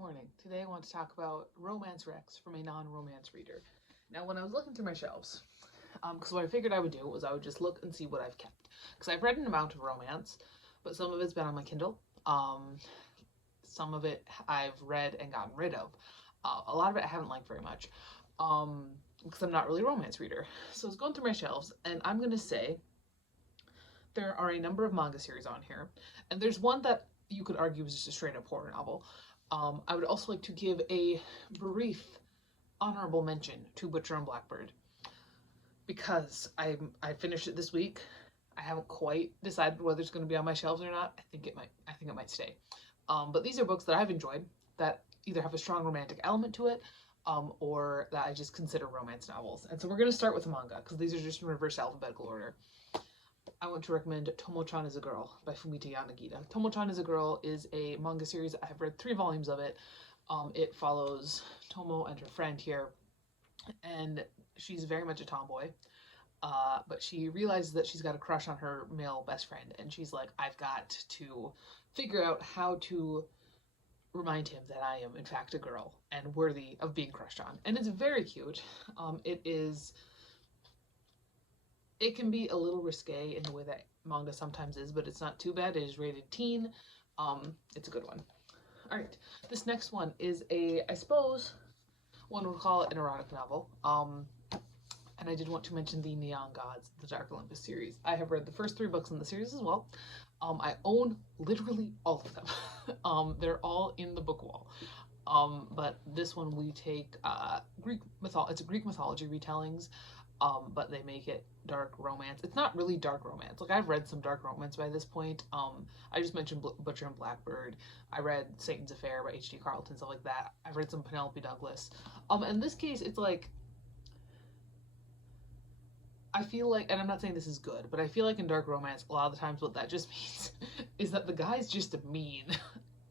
morning. Today I want to talk about Romance Rex from a non-romance reader. Now, when I was looking through my shelves, because what I figured I would do was I would just look and see what I've kept. Because I've read an amount of romance, but some of it's been on my Kindle. Some of it I've read and gotten rid of. A lot of it I haven't liked very much, because I'm not really a romance reader. So I was going through my shelves, and I'm going to say there are a number of manga series on here, and there's one that you could argue is just a straight up horror novel. I would also like to give a brief honorable mention to Butcher and Blackbird because I finished it this week. I haven't quite decided whether it's going to be on my shelves or not. I think it might stay. But these are books that I've enjoyed that either have a strong romantic element to it, or that I just consider romance novels. And so we're going to start with the manga because these are just in reverse alphabetical order. I want to recommend Tomo-chan is a Girl by Fumita Yanagita. Tomo-chan is a Girl is a manga series. I have read 3 volumes of it. It follows Tomo and her friend here, and she's very much a tomboy. But she realizes that she's got a crush on her male best friend, and she's like, I've got to figure out how to remind him that I am in fact a girl and worthy of being crushed on. And it's very cute. It can be a little risque in the way that manga sometimes is, but it's not too bad. It is rated teen. It's a good one. All right, this next one is I suppose, one would call it an erotic novel. And I did want to mention the Neon Gods, the Dark Olympus series. I have read the first 3 books in the series as well. I own literally all of them. They're all in the book wall. But this one we take it's a Greek mythology retellings. But they make it dark romance. It's not really dark romance. Like, I've read some dark romance by this point. I just mentioned Butcher and Blackbird. I read Satan's Affair by H.D. Carlton, stuff like that. I've read some Penelope Douglas. In this case, it's like, I feel like, and I'm not saying this is good, but I feel like in dark romance, a lot of the times what that just means is that the guy's just mean.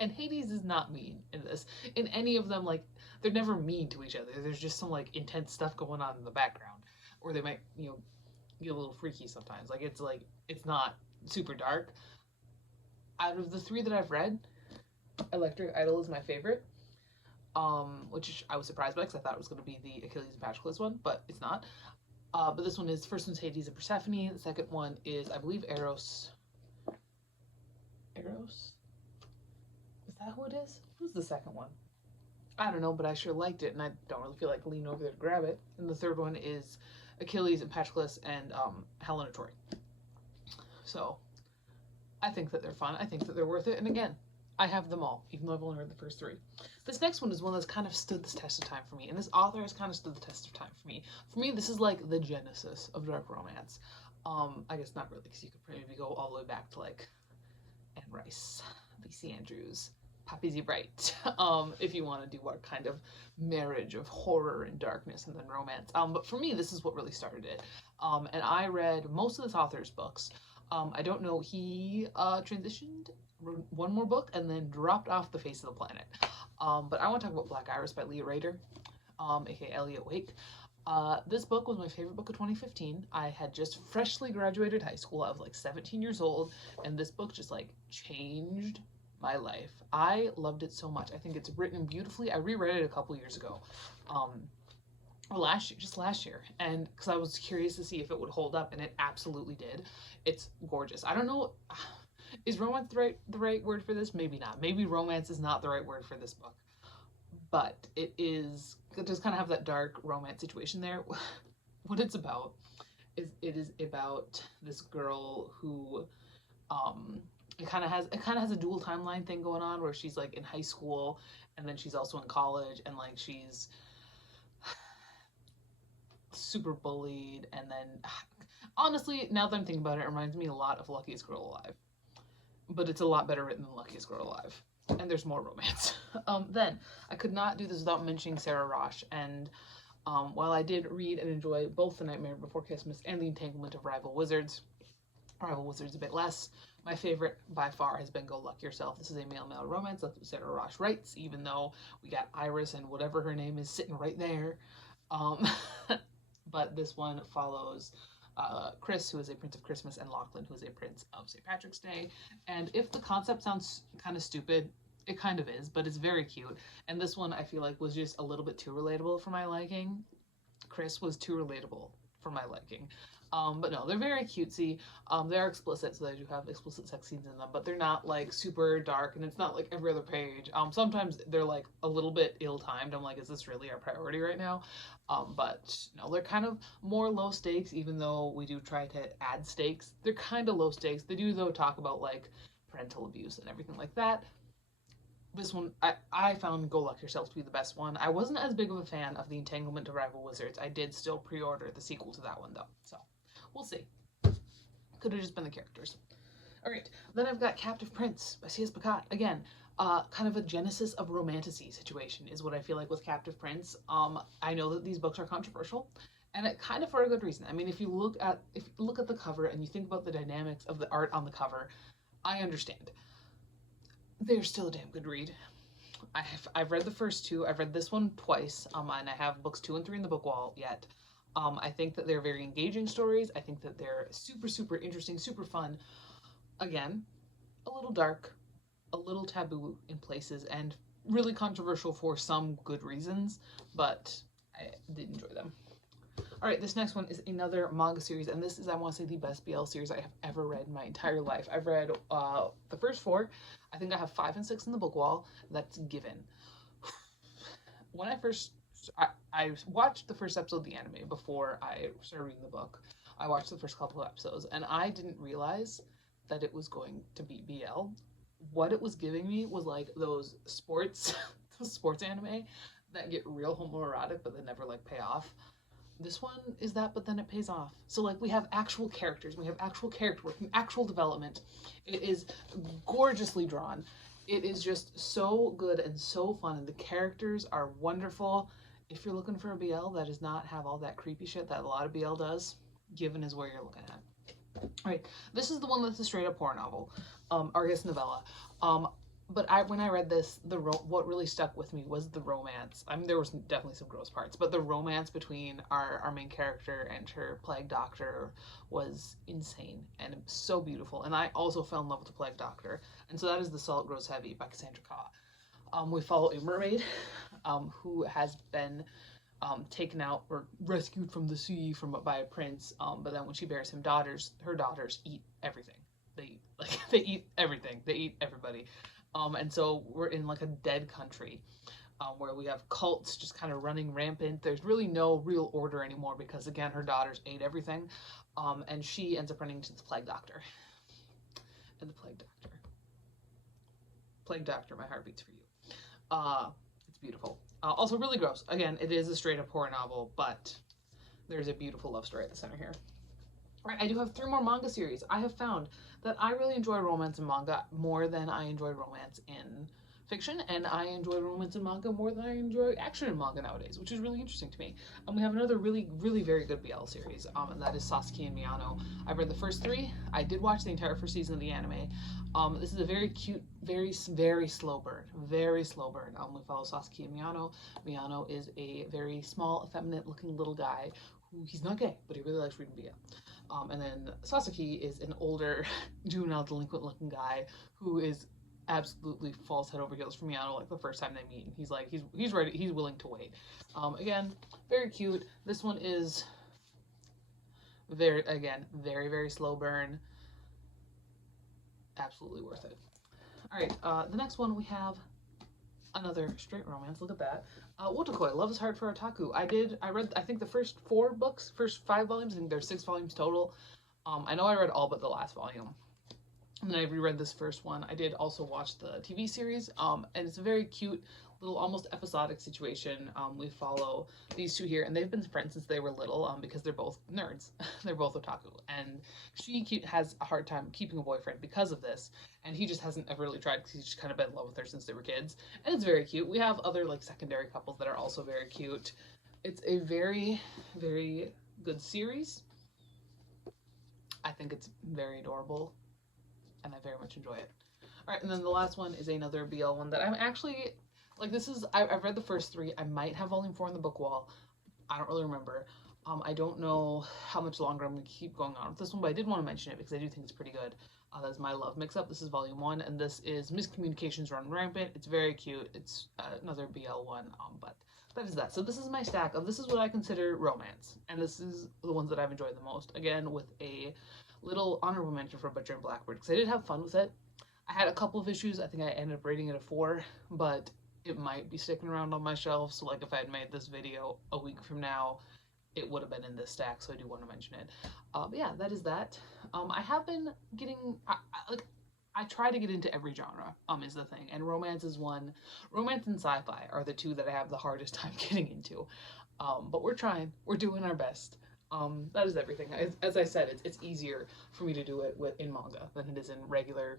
And Hades is not mean in this. In any of them, like, they're never mean to each other. There's just some, like, intense stuff going on in the background. Or they might, get a little freaky sometimes. It's not super dark. Out of the 3 that I've read, Electric Idol is my favorite, which I was surprised by because I thought it was going to be the Achilles and Patroclus one, but it's not. But this one is, first one's Hades and Persephone. The second one is, I believe, Eros. Eros? Is that who it is? Who's the second one? I don't know, but I sure liked it, and I don't really feel like leaning over there to grab it. And the third one is Achilles and Patroclus and Helena Troy. So I think that they're fun. I think that they're worth it. And again, I have them all, even though I've only read the first 3. This next one is one that's kind of stood the test of time for me, and this author has kind of stood the test of time for me. For me, this is like the genesis of dark romance. I guess not really, because you could maybe go all the way back to like Anne Rice, Lacey Andrews, Poppy Z. Bright, if you want to do what kind of marriage of horror and darkness and then romance. But for me, this is what really started it. And I read most of this author's books. I don't know, he transitioned, wrote one more book, and then dropped off the face of the planet. But I want to talk about Black Iris by Leah Rader, aka Elliot Wake. This book was my favorite book of 2015. I had just freshly graduated high school. I was like 17 years old, and this book just like changed my life. I loved it so much. I think it's written beautifully. I reread it a couple years ago, last year, and because I was curious to see if it would hold up, and it absolutely did. It's gorgeous. I don't know, is romance the right word for this? Maybe not. Maybe romance is not the right word for this book, but it does kind of have that dark romance situation there. What it's about is it is about this girl who it kind of has a dual timeline thing going on where she's like in high school and then she's also in college, and like she's super bullied, and then honestly, now that I'm thinking about it, it reminds me a lot of Luckiest Girl Alive, but it's a lot better written than Luckiest Girl Alive, and there's more romance. Then I could not do this without mentioning Sarah Rosh, and while I did read and enjoy both The Nightmare Before Christmas and The Entanglement of Rival Wizards a bit less, my favorite by far has been Go Luck Yourself. This is a male-male romance. That's what Sarah Rosh writes, even though we got Iris and whatever her name is sitting right there. But this one follows Chris, who is a Prince of Christmas, and Lachlan, who is a Prince of St. Patrick's Day. And if the concept sounds kind of stupid, It kind of is, but it's very cute. And this one I feel like was just a little bit too relatable for my liking. Chris was too relatable for my liking. But no, they're very cutesy. They are explicit, so they do have explicit sex scenes in them, but they're not like super dark, and it's not like every other page. Sometimes they're like a little bit ill-timed. I'm like, is this really our priority right now? But no, they're kind of more low stakes, even though we do try to add stakes. They're kind of low stakes. They do though talk about like parental abuse and everything like that. This one I found Go Luck Yourself to be the best one. I wasn't as big of a fan of the Entanglement to Rival Wizards. I did still pre-order the sequel to that one though, so we'll see. Could have just been the characters. All right, then I've got Captive Prince by C.S. Pacat. Again, kind of a genesis of romantasy situation is what I feel like with Captive Prince. I know that these books are controversial, and it kind of for a good reason. I mean, if you look at the cover and you think about the dynamics of the art on the cover, I understand. They're still a damn good read. I've read the first two. I've read this one twice, and I have books 2 and 3 in the book wall yet. I think that they're very engaging stories. I think that they're super, super interesting, super fun. Again, a little dark, a little taboo in places, and really controversial for some good reasons, but I did enjoy them. All right, this next one is another manga series, and this is, I want to say, the best BL series I have ever read in my entire life. I've read the first 4. I think I have 5 and 6 in the book wall. That's given. When I watched the first episode of the anime before I started reading the book. I watched the first couple of episodes, and I didn't realize that it was going to be BL. What it was giving me was like those sports anime that get real homoerotic, but they never like pay off. This one is that, but then it pays off. So like we have actual characters, we have actual character work, and actual development. It is gorgeously drawn. It is just so good and so fun, and the characters are wonderful. If you're looking for a BL that does not have all that creepy shit that a lot of BL does, Given is where you're looking at. All right, this is the one that's a straight up horror novel, Argus novella. But when I read this, what really stuck with me was the romance. I mean, there was definitely some gross parts, but the romance between our main character and her plague doctor was insane and so beautiful. And I also fell in love with the plague doctor. And so that is The Salt Grows Heavy by Cassandra Khaw. We follow a mermaid who has been taken out or rescued from the sea by a prince. But then when she bears him daughters, her daughters eat everything. They eat everything. They eat everybody. And so we're in like a dead country where we have cults just kind of running rampant. There's really no real order anymore because, again, her daughters ate everything. And she ends up running into the plague doctor. And the plague doctor, my heart beats for you. It's beautiful. Also really gross. Again, it is a straight up horror novel, but there's a beautiful love story at the center here. All right, I do have 3 more manga series. I have found that I really enjoy romance in manga more than I enjoy romance in fiction, and I enjoy romance in manga more than I enjoy action in manga nowadays, which is really interesting to me. And we have another really, really very good BL series, and that is Sasaki and Miyano. I've read the first 3. I did watch the entire first season of the anime. This is a very cute, very, very slow burn. Very slow burn. We follow Sasaki and Miyano. Miyano is a very small, effeminate-looking little guy who, he's not gay, but he really likes reading BL. And then Sasaki is an older, juvenile, delinquent-looking guy who is absolutely falls head over heels for Miyano like the first time they meet. And he's like, he's ready, he's willing to wait. Again, very cute. This one is very, very slow burn. Absolutely worth it. All right, the next one we have another straight romance. Look at that. Wotakoi, Love is Hard for Otaku. I read, I think the first 4 books, first 5 volumes. I think there's 6 volumes total. I know I read all but the last volume. And then I reread this first one. I did also watch the TV series. And it's a very cute little almost episodic situation. We follow these 2 here, and they've been friends since they were little because they're both nerds. They're both otaku. And she has a hard time keeping a boyfriend because of this. And he just hasn't ever really tried because he's just kind of been in love with her since they were kids. And it's very cute. We have other like secondary couples that are also very cute. It's a very, very good series. I think it's very adorable. And I very much enjoy it. All right, and then the last one is another BL one that I'm actually, like, this is, I've read the first 3. I might have volume 4 on the book wall. I don't really remember. I don't know how much longer I'm going to keep going on with this one, but I did want to mention it because I do think it's pretty good. That's My Love Mix-Up. This is volume 1, and this is Miscommunications Run Rampant. It's very cute. It's another BL one, but that is that. So this is my stack of, this is what I consider romance, and this is the ones that I've enjoyed the most. Again, with a little honorable mention for Butcher and Blackbird, because I did have fun with it. I had a couple of issues. I think I ended up rating it a 4, but it might be sticking around on my shelf. So like if I had made this video a week from now, it would have been in this stack. So I do want to mention it. But yeah, that is that. I have been getting I try to get into every genre. Is the thing, and romance is one. Romance and sci-fi are the two that I have the hardest time getting into. But we're trying. We're doing our best. That is everything. As I said, it's easier for me to do it in manga than it is in regular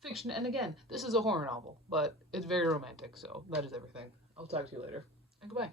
fiction. And again, this is a horror novel, but it's very romantic, so that is everything. I'll talk to you later, and goodbye.